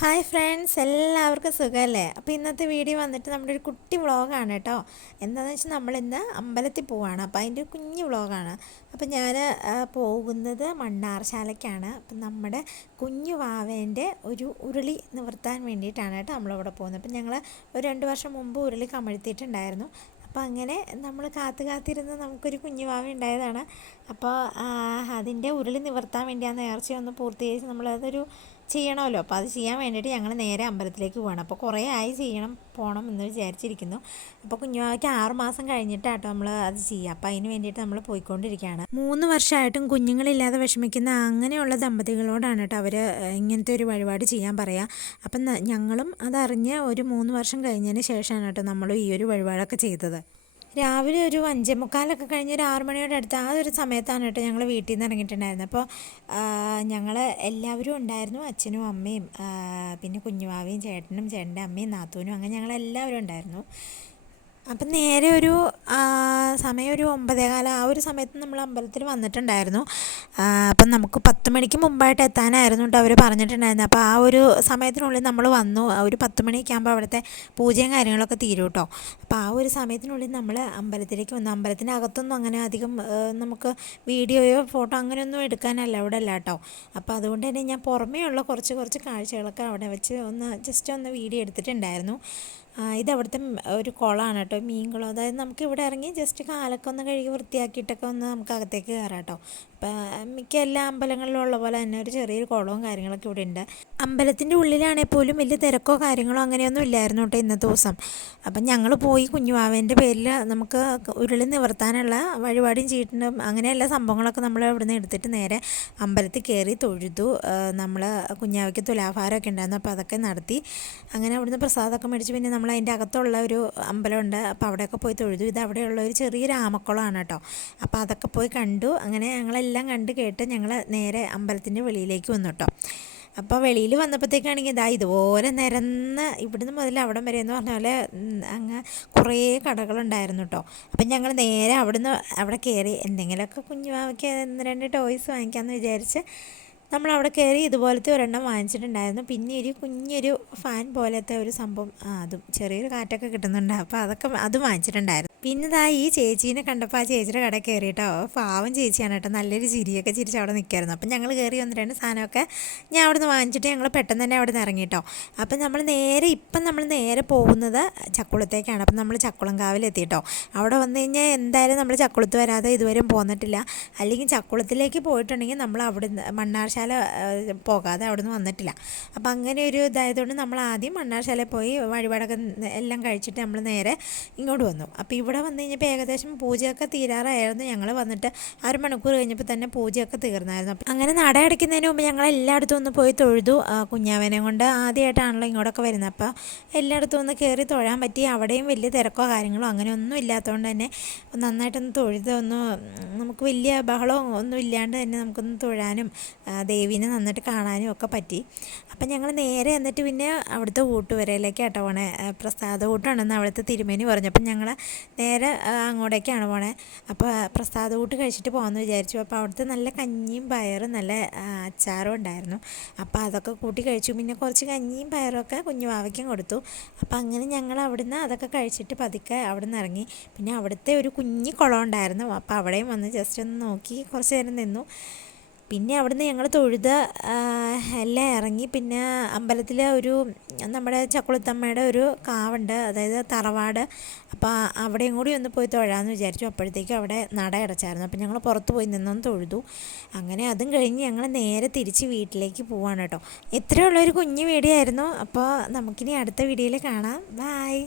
Hi friends എല്ലാവർക്കും സുഖമല്ലേ? അപ്പോൾ ഇന്നത്തെ വീഡിയോ വന്നിട്ട് നമ്മുടെ ഒരു കുട്ടി വ്ളോഗാണ് കേട്ടോ. എന്താണെന്ന് വെച്ചാൽ നമ്മളിന്ന് അമ്പലത്തിൽ പോവാണ്. അപ്പോൾ അതിന്റെ ഒരു കുഞ്ഞു വ്ളോഗാണ്. അപ്പോൾ ഞാൻ പോകുന്നത് മണ്ണാർശാലയ്ക്കാണ്. അപ്പം നമ്മുടെ കുഞ്ഞു വാവേന്റെ ഒരു ഉരുളി നിവർത്താൻ വേണ്ടിയിട്ടാണ് കേട്ടോ നമ്മളവിടെ പോകുന്നത്. അപ്പം ഞങ്ങൾ ഒരു രണ്ട് വർഷം മുമ്പ് ഉരുളി കമഴ്ത്തിയിട്ടുണ്ടായിരുന്നു. അപ്പോൾ അങ്ങനെ നമ്മൾ കാത്തു കാത്തിരുന്ന് നമുക്കൊരു കുഞ്ഞു വാവ ഉണ്ടായതാണ്. അപ്പോൾ അതിന്റെ ഉരുളി നിവർത്താൻ വേണ്ടിയാണ് നേർച്ചയൊന്ന് പൂർത്തീകരിച്ച് നമ്മളതൊരു ചെയ്യണമല്ലോ. അപ്പോൾ അത് ചെയ്യാൻ വേണ്ടിയിട്ട് ഞങ്ങൾ നേരെ അമ്പലത്തിലേക്ക് പോകണം അപ്പോൾ കുറേ ആയി ചെയ്യണം പോകണം എന്ന് വിചാരിച്ചിരിക്കുന്നു. അപ്പോൾ കുഞ്ഞുമാവയ്ക്ക് ആറുമാസം കഴിഞ്ഞിട്ടാട്ടോ നമ്മൾ അത് ചെയ്യുക. അപ്പോൾ അതിന് വേണ്ടിയിട്ട് നമ്മൾ പോയിക്കൊണ്ടിരിക്കുകയാണ്. മൂന്ന് വർഷമായിട്ടും കുഞ്ഞുങ്ങളില്ലാതെ വിഷമിക്കുന്ന അങ്ങനെയുള്ള ദമ്പതികളോടാണ് കേട്ടോ അവർ ഇങ്ങനത്തെ ഒരു വഴിപാട് ചെയ്യാൻ പറയുക അപ്പം ഞങ്ങളും അതറിഞ്ഞ് ഒരു മൂന്ന് വർഷം കഴിഞ്ഞതിന് ശേഷമാണ് കേട്ടോ നമ്മൾ ഈ ഒരു വഴിപാടൊക്കെ ചെയ്തത്. രാവിലെ ഒരു അഞ്ചേ മുക്കാലൊക്കെ കഴിഞ്ഞ് ഒരു ആറു മണിയോടെ അടുത്ത് ആ ഒരു സമയത്താണ് കേട്ടോ ഞങ്ങൾ വീട്ടിൽ നിന്ന് ഇറങ്ങിയിട്ടുണ്ടായിരുന്നത് അപ്പോൾ ഞങ്ങൾ എല്ലാവരും ഉണ്ടായിരുന്നു. അച്ഛനും അമ്മയും പിന്നെ കുഞ്ഞുവാവിയും ചേട്ടനും ചേട്ടന്റെ അമ്മയും നാത്തൂനും അങ്ങനെ ഞങ്ങളെല്ലാവരും ഉണ്ടായിരുന്നു. അപ്പം നേരെ ഒരു സമയം ഒരു ഒമ്പതേകാലം ആ ഒരു സമയത്ത് നമ്മൾ അമ്പലത്തിൽ വന്നിട്ടുണ്ടായിരുന്നു. അപ്പം നമുക്ക് പത്ത് മണിക്ക് മുമ്പായിട്ട് എത്താനായിരുന്നു കേട്ടോ അവർ പറഞ്ഞിട്ടുണ്ടായിരുന്നു. അപ്പോൾ ആ ഒരു സമയത്തിനുള്ളിൽ നമ്മൾ വന്നു. ഒരു പത്ത് മണിയൊക്കെ ആകുമ്പോൾ അവിടുത്തെ പൂജയും കാര്യങ്ങളൊക്കെ തീരും കേട്ടോ അപ്പോൾ ആ ഒരു സമയത്തിനുള്ളിൽ നമ്മൾ അമ്പലത്തിലേക്ക് വന്നു. അമ്പലത്തിനകത്തൊന്നും അങ്ങനെ അധികം നമുക്ക് വീഡിയോയോ ഫോട്ടോ അങ്ങനെയൊന്നും എടുക്കാനല്ല അവിടെ അല്ല കേട്ടോ അപ്പോൾ അതുകൊണ്ട് തന്നെ ഞാൻ പുറമേ ഉള്ള കുറച്ച് കുറച്ച് കാഴ്ചകളൊക്കെ അവിടെ വെച്ച് ഒന്ന് ജസ്റ്റ് ഒന്ന് വീഡിയോ എടുത്തിട്ടുണ്ടായിരുന്നു. ഇത് അവിടുത്തെ ഒരു കുളമാണ് കേട്ടോ മീൻ കുളം. അതായത് നമുക്ക് ഇവിടെ ഇറങ്ങി ജസ്റ്റ് കാലൊക്കെ ഒന്ന് കഴുകി വൃത്തിയാക്കിയിട്ടൊക്കെ ഒന്ന് നമുക്ക് അകത്തേക്ക് കയറാം കേട്ടോ. മിക്ക എല്ലാ അമ്പലങ്ങളിലും ഉള്ള പോലെ തന്നെ ഒരു ചെറിയൊരു കുളവും കാര്യങ്ങളൊക്കെ ഇവിടെ ഉണ്ട്. അമ്പലത്തിന്റെ ഉള്ളിലാണെങ്കിൽ പോലും വലിയ തിരക്കോ കാര്യങ്ങളോ അങ്ങനെയൊന്നും ഇല്ലായിരുന്നു കേട്ടോ ഇന്നത്തെ ദിവസം. അപ്പം ഞങ്ങൾ പോയി കുഞ്ഞുവാവേന്റെ പേരിൽ നമുക്ക് ഉരുളി നിവർത്താനുള്ള വഴിപാടും ചീട്ടിനും എല്ലാ സംഭവങ്ങളൊക്കെ നമ്മൾ ഇവിടുന്ന് എടുത്തിട്ട് നേരെ അമ്പലത്തിൽ കയറി തൊഴുതു. നമ്മൾ കുഞ്ഞാവയ്ക്ക് തുലാഭാരമൊക്കെ ഉണ്ടായിരുന്നു. അപ്പോൾ അതൊക്കെ നടത്തി അങ്ങനെ അവിടുന്ന് പ്രസാദമൊക്കെ മേടിച്ച് പിന്നെ നമ്മൾ അതിന്റെ അകത്തുള്ള ഒരു അമ്പലമുണ്ട്. അപ്പോൾ അവിടെയൊക്കെ പോയി തൊഴുതു. ഇത് അവിടെയുള്ള ഒരു ചെറിയ രാമക്കുളമാണ് കേട്ടോ. അപ്പോൾ അതൊക്കെ പോയി കണ്ടു. അങ്ങനെ ഞങ്ങളെല്ലാം എല്ലാം കണ്ട് കേട്ട് ഞങ്ങൾ നേരെ അമ്പലത്തിന്റെ വെളിയിലേക്ക് വന്നു കേട്ടോ അപ്പോൾ വെളിയിൽ വന്നപ്പോഴത്തേക്കാണെങ്കിൽ ഇതാ ഇതുപോലെ നിരന്ന് ഇവിടുന്ന് മുതൽ അവിടം വരെ എന്ന് പറഞ്ഞ പോലെ അങ്ങ് കുറേ കടകളുണ്ടായിരുന്നു കേട്ടോ അപ്പം ഞങ്ങൾ നേരെ അവിടുന്ന് അവിടെ കയറി എന്തെങ്കിലുമൊക്കെ കുഞ്ഞുമാവയ്ക്ക് ഒന്ന് രണ്ട് ടോയ്സ് വാങ്ങിക്കാമെന്ന് വിചാരിച്ച് നമ്മൾ അവിടെ കയറി ഇതുപോലത്തെ ഒരെണ്ണം വാങ്ങിച്ചിട്ടുണ്ടായിരുന്നു. പിന്നെ ഒരു കുഞ്ഞൊരു ഫാൻ പോലത്തെ ഒരു സംഭവം അതും ചെറിയൊരു കാറ്റൊക്കെ കിട്ടുന്നുണ്ട്. അപ്പോൾ അതൊക്കെ അതും വാങ്ങിച്ചിട്ടുണ്ടായിരുന്നു. പിന്നെ ഇതാ ഈ ചേച്ചീനെ കണ്ടപ്പോൾ ആ ചേച്ചിയുടെ കട കയറിയിട്ടോ പാവം ചേച്ചിയാണ് കേട്ടോ. നല്ലൊരു ചിരിയൊക്കെ ചിരിച്ച് അവിടെ നിൽക്കായിരുന്നു. അപ്പം ഞങ്ങൾ കയറി വന്നിട്ടുണ്ട് സാധനമൊക്കെ ഞാൻ അവിടെ നിന്ന് വാങ്ങിച്ചിട്ട് ഞങ്ങൾ പെട്ടെന്ന് തന്നെ അവിടെ നിന്ന് ഇറങ്ങിയിട്ടോ അപ്പം നമ്മൾ നേരെ ഇപ്പം നമ്മൾ നേരെ പോകുന്നത് ചക്കുളത്തേക്കാണ്. അപ്പം നമ്മൾ ചക്കുളംകാവിലെത്തിയിട്ടോ അവിടെ വന്നു കഴിഞ്ഞാൽ എന്തായാലും നമ്മൾ ചക്കുളത്ത് വരാതെ ഇതുവരെയും പോന്നിട്ടില്ല. അല്ലെങ്കിൽ ചക്കുളത്തിലേക്ക് പോയിട്ടുണ്ടെങ്കിൽ നമ്മൾ അവിടെ മണ്ണാർശാല പോകാതെ അവിടെ നിന്ന് വന്നിട്ടില്ല. അപ്പം അങ്ങനെ ഒരു ഇതായതുകൊണ്ട് നമ്മൾ ആദ്യം മണ്ണാർശാലയിൽ പോയി വഴിപാടൊക്കെ എല്ലാം കഴിച്ചിട്ട് നമ്മൾ നേരെ ഇങ്ങോട്ട് വന്നു. അപ്പോൾ ഇവിടെ വന്നു കഴിഞ്ഞപ്പോൾ ഏകദേശം പൂജയൊക്കെ തീരാറായിരുന്നു. ഞങ്ങൾ വന്നിട്ട് അരമണിക്കൂർ കഴിഞ്ഞപ്പോൾ തന്നെ പൂജയൊക്കെ തീർന്നായിരുന്നു. അങ്ങനെ നട അടയ്ക്കുന്നതിന് മുമ്പ് ഞങ്ങൾ എല്ലായിടത്തും ഒന്ന് പോയി തൊഴുതു. കുഞ്ഞാവനെ കൊണ്ട് ആദ്യമായിട്ടാണല്ലോ ഇങ്ങോട്ടൊക്കെ വരുന്നത്. അപ്പോൾ എല്ലായിടത്തും ഒന്ന് കയറി തൊഴാൻ പറ്റി. അവിടെയും വലിയ തിരക്കോ കാര്യങ്ങളോ അങ്ങനെ ഒന്നും ഇല്ലാത്തതുകൊണ്ട് തന്നെ നന്നായിട്ടൊന്ന് തൊഴുത് ഒന്ന് നമുക്ക് വലിയ ബഹളോ ഒന്നും ഇല്ലാണ്ട് തന്നെ നമുക്കൊന്ന് തൊഴാനും ദേവീനെ നന്നായിട്ട് കാണാനും ഒക്കെ പറ്റി. അപ്പം ഞങ്ങൾ നേരെ എന്നിട്ട് പിന്നെ അവിടുത്തെ ഊട്ടുവരയിലേക്ക് കേട്ടോ പോണേ പ്രസാദ ഊട്ടാണെന്ന് അവിടുത്തെ തിരുമേനി പറഞ്ഞു. അപ്പം ഞങ്ങൾ നേരെ അങ്ങോട്ടേക്കാണ് പോണേ. അപ്പോൾ പ്രസാദ കൂട്ട് കഴിച്ചിട്ട് പോകാമെന്ന് വിചാരിച്ചു. അപ്പോൾ അവിടുത്തെ നല്ല കഞ്ഞിയും പയറും നല്ല അച്ചാറും ഉണ്ടായിരുന്നു. അപ്പോൾ അതൊക്കെ കൂട്ടി കഴിച്ചു. പിന്നെ കുറച്ച് കഞ്ഞിയും പയറൊക്കെ കുഞ്ഞുവാവയ്ക്കും കൊടുത്തു. അപ്പോൾ അങ്ങനെ ഞങ്ങൾ അവിടുന്ന് അതൊക്കെ കഴിച്ചിട്ട് പതുക്കെ അവിടെ നിന്ന് ഇറങ്ങി. പിന്നെ അവിടുത്തെ ഒരു കുഞ്ഞി കുളം ഉണ്ടായിരുന്നു. അപ്പോൾ അവിടെയും വന്ന് ജസ്റ്റ് ഒന്ന് നോക്കി കുറച്ച് നേരം നിന്നു. പിന്നെ അവിടുന്ന് ഞങ്ങൾ തൊഴുത എല്ലാം ഇറങ്ങി. പിന്നെ അമ്പലത്തിലെ ഒരു നമ്മുടെ ചക്കുളത്തമ്മയുടെ ഒരു കാവുണ്ട് അതായത് തറവാട്. അപ്പോൾ അവിടെയും കൂടി ഒന്ന് പോയി തൊഴാമെന്ന് വിചാരിച്ചു. അപ്പോഴത്തേക്കും അവിടെ നട അടച്ചായിരുന്നു അപ്പോൾ ഞങ്ങൾ പുറത്ത് പോയി നിന്നൊന്ന് തൊഴുതു. അങ്ങനെ അതും കഴിഞ്ഞ് ഞങ്ങൾ നേരെ തിരിച്ച് വീട്ടിലേക്ക് പോവാണ് കേട്ടോ. ഇത്രയുള്ളൊരു കുഞ്ഞു വീഡിയോ ആയിരുന്നു. അപ്പോൾ നമുക്കിനി അടുത്ത വീഡിയോയിൽ കാണാം. ബായ്